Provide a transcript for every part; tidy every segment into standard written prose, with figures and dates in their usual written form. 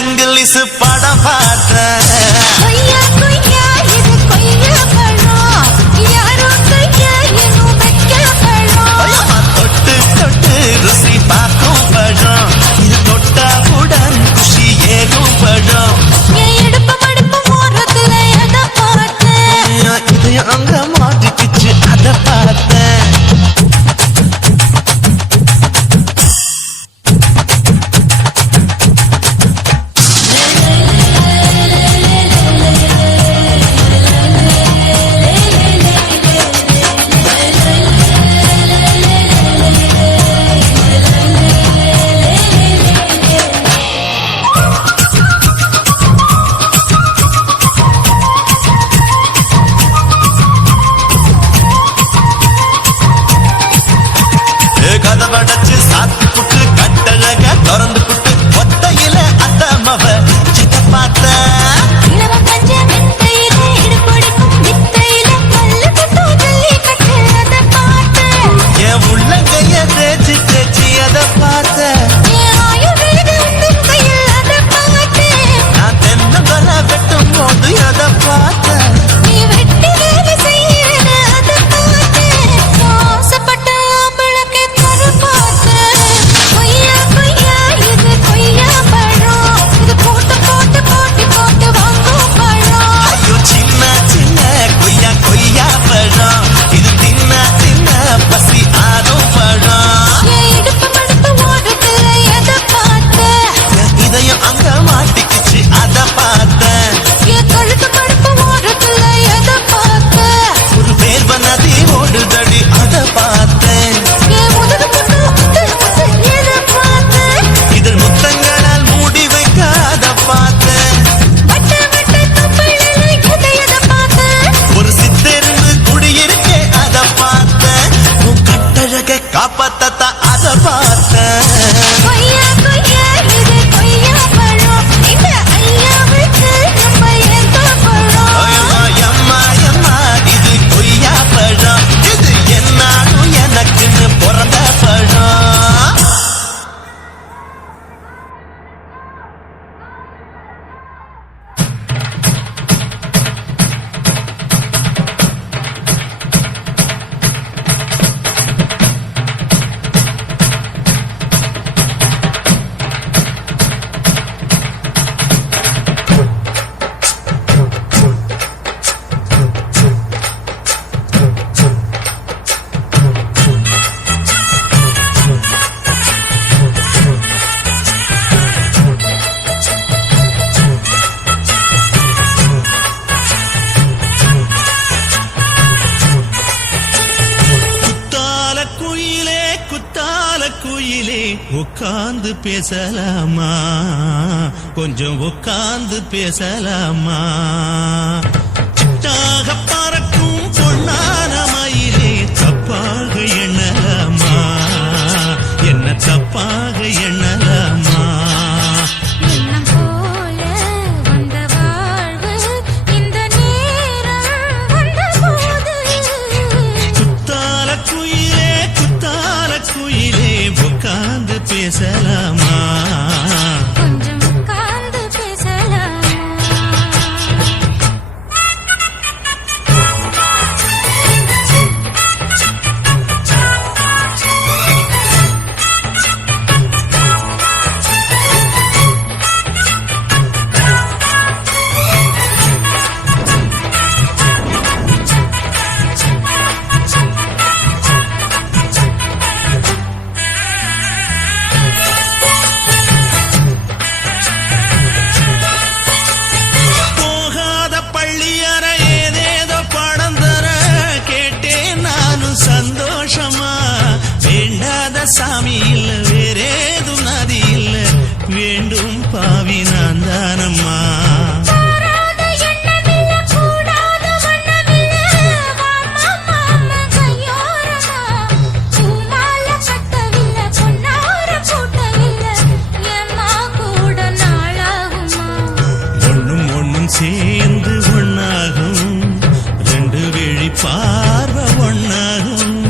English படம் பார்த்தேன். தொட்டு தொட்டு ருசி பார்க்கும் படம், இது தொட்டாவுடன் குஷி ஏறும் படம். இது அங்க மாட்டிக்கிச்சு அதை பார்த்தேன். உட்கார்ந்து பேசலாமா கொஞ்சம் உட்கார்ந்து பேசலாமா சிட்டாக பறக்கும் பொன்னான மயிலே தப்பாக எண்ணலாமா என்ன தப்பாக எண்ணலாமா பேசலாமா கொஞ்சம் உட்கார்ந்து பேசலாமா சாமி இல்ல வேறேதும் நதி இல்ல வேண்டும் பாவி நான் தானம்மா ஒண்ணும் ஒண்ணும் சேர்ந்து ஒண்ணாகும் ரெண்டு விழி பார்வை ஒண்ணாகும்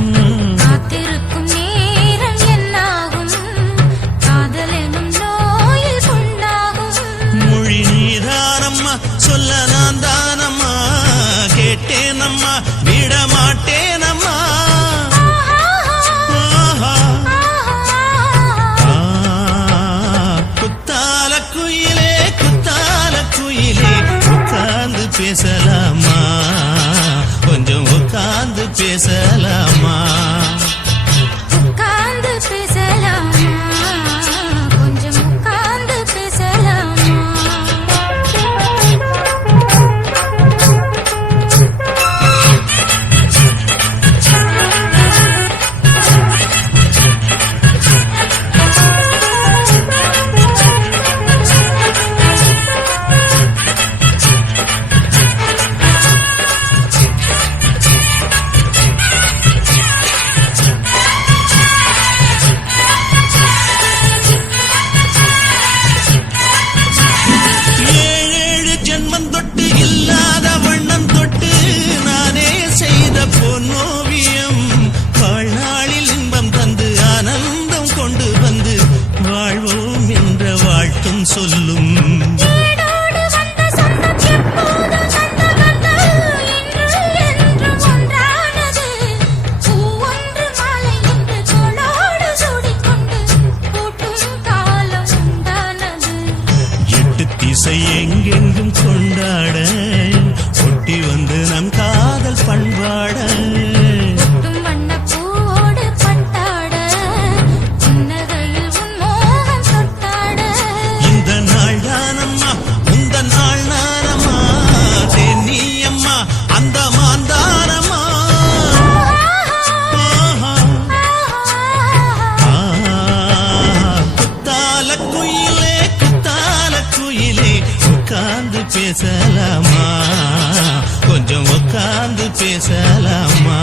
சொல்ல நான் தானம்மா கேட்டேனம்மா விட மாட்டேனம்மா குத்தால குயிலே உட்கார்ந்து பேசலாமா கொஞ்சம் உட்கார்ந்து பேசலாமா உட்கார்ந்து பேசலாமா கொஞ்சம் உட்கார்ந்து பேசலாமா பொன்னோவியம் வாழ்நாளில் இன்பம் தந்து ஆனந்தம் கொண்டு வந்து வாழ்வோம் என்ற வாழ்த்தும் சொல்லும் எட்டு திசை எங்கெங்கும் கொண்டாட ஒட்டி வந்து நம் காதல் பண்பாட இந்த நாள் தானம்மா இந்த நாள் நானம்மா தென்னியம்மா அந்த மாந்தானம்மா குத்தால குயிலே உட்கார்ந்து பேசலாமா கொஞ்சம் உட்கார்ந்து பேசலாமா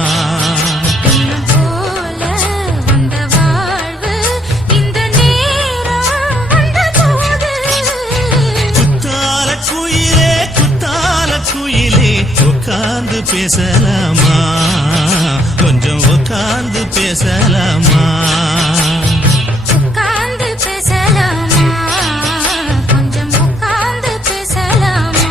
குயிலே உட்கார்ந்து பேசலாமா கொஞ்சம் உட்கார்ந்து பேசலாமா உட்கார்ந்து பேசலாமா கொஞ்சம் உட்கார்ந்து பேசலாமா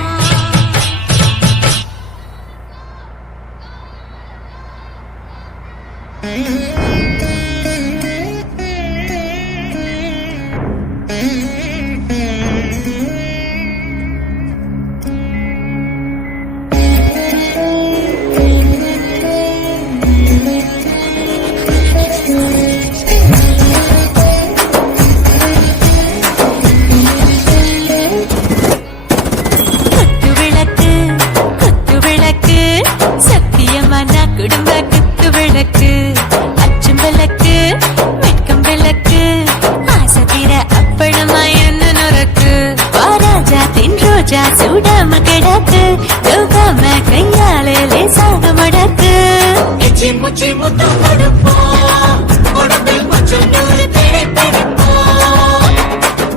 குடும்ப குத்து விளக்கு அச்சும் விளக்கு வெட்கம் விளக்கு பிச்சி முச்சி முத்தம் கொடுப்போம் உடம்பில் மச்சம் நூறு தேடி பிடிப்போம்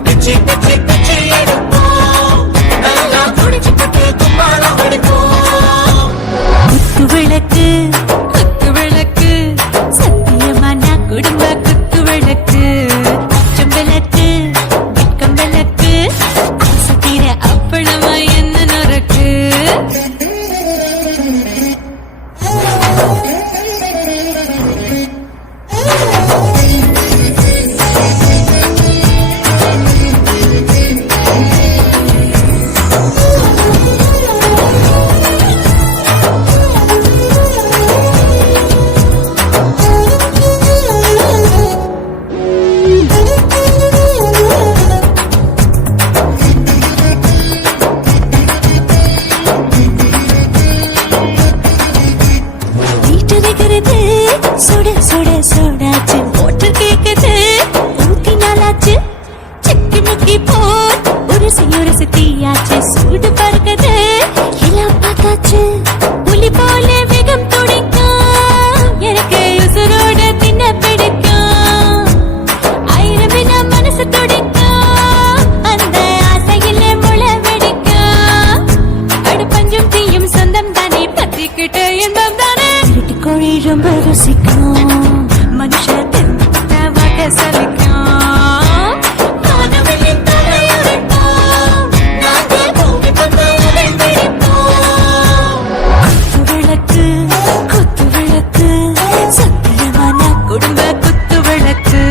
பிச்சி பிச்சி பிச்சி எடுப்போம் நல்லா குடிச்சு பட்டு கும்பாலம் அடிப்போம் குத்து விளக்கு சத்தியமான குடும்ப குத்து விளக்கு அச்சம் விளக்கு வெட்கம் விளக்கு ஆசைத்தீர அப்பளமா என்ன நொறுக்கு சுட சுட சுடாச்சு போட்டு கேக்குது ஊத்தி நாளாச்சு சிக்கி முக்கி போர் உரசி தீயாச்சு சூடு பறக்குது எல்லாம் பார்த்தாச்சு புலி போல வேகம் துடிக்கும் எனக்கு உசுரோட தின்ன பிடிக்கும் ஆயிரம் மனசு துடிக்கும் அந்த ஆசையில முளை வெடிக்கும் அடு பஞ்சும் தீயும் சொந்தம் தானே பத்திக்கிட்ட இன்பம் தானே கோழி ரொம்ப ருசிக்கும் மனுஷ வாக்க சலிக்கும் மானவனின் தலையுரைப்போம் நாங்கள் பூமி பந்தலை பிடிப்போம் குத்து விளக்கு சத்தியமான குடும்ப குத்து விளக்கு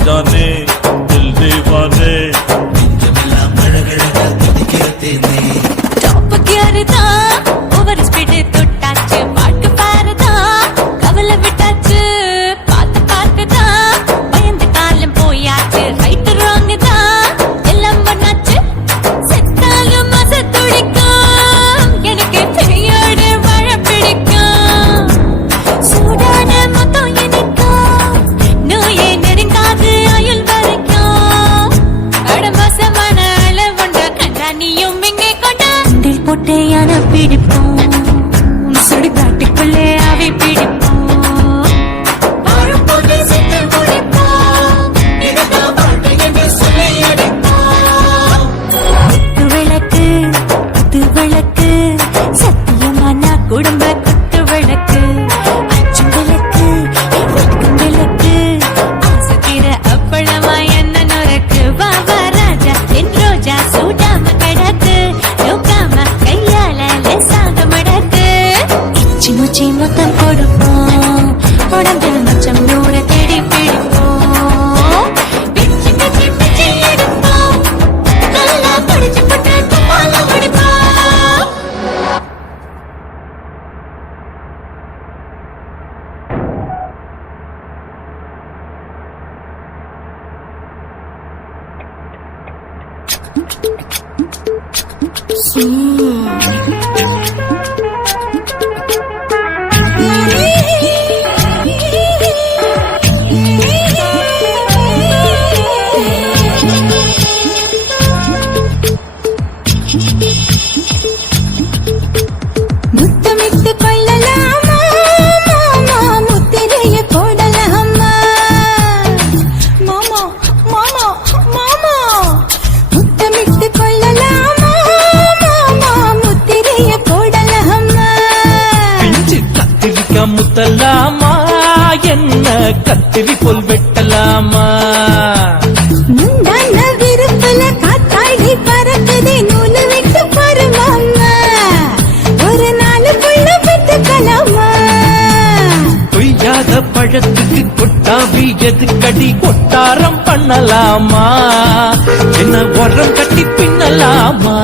जाने दिल दीवाने நெஞ்சமெல்லாம் அழகழகா துடிக்கிறதேனே டாப் கியர்தா ஓவர் ஸ்பீட் தொட்டாச்சு பாட்டு பாருதா கவலை விட்டாச்சு பார்த்துதா பயந்து காலம் போயாச்சு ரைட் ராங் தான் எல்லாம் பண்ணாச்சு செத்தாலும் மச துடிக்கும் எனக்கு பெரியோடு வாழ பிடிக்கும் சூடான மொத்தம் எனக்கும் நோயே நெருங்காது ஆயுள் வரைக்கும் கடமோசமான அளவுண்ட கண்டானியும் இங்கே கொண்டா போட்டு யானை பிடிப்போம் சுடுகாட்டுக்குள்ளே அவை பிடிப்போம் வாழும்போது சித்தம் குடிப்போம் இதுதான் வாழ்க்கை என்று சொல்லி அடிப்போம் குத்து விளக்கு சத்தியமான குடும்ப குத்து விளக்கு அச்சம் விளக்கு வெட்கம் விளக்கு ஆசைத்தீர அப்பளமா என்ன நொறுக்கு வா வா ராஜா என் ரோஜா சூடாம கிடக்கு நோக்காம கையால லேசாக மடக்கு இச்சி முச்சி மொத்தம் கொடுப்போம் உடம்பில் மச்சம் நூறு தேடி பிடிப்போம் பிச்சி பிச்சி பிச்சி எடுப்போம் நல்லா குடிச்சு பட்டு கும்பாலம் அடிப்போம் முத்தமிட்டு கொள்ளலாமா மாமா முத்திரைய போடலாமா மாமா மாமா மாமா முத்தமிட்டு கொள்ளலாமா மாமா முத்திரைய போடலாமா பிஞ்சு கத்திரிக்கா முத்தலாமா என்ன கத்திரி போல் வெட்டலாமா முந்தான விருப்பல காத்தாடி பறக்குதே நூலு விட்டு பாரு மாமா ஒரு நாளுக்குள்ள பெற்றுக்கலாமா கொய்யாத பழத்துக்கு கொட்டாவி எதுக்கடி கொட்டாரம் பண்ணலாமா என்ன உரம் கட்டி பின்னலாமா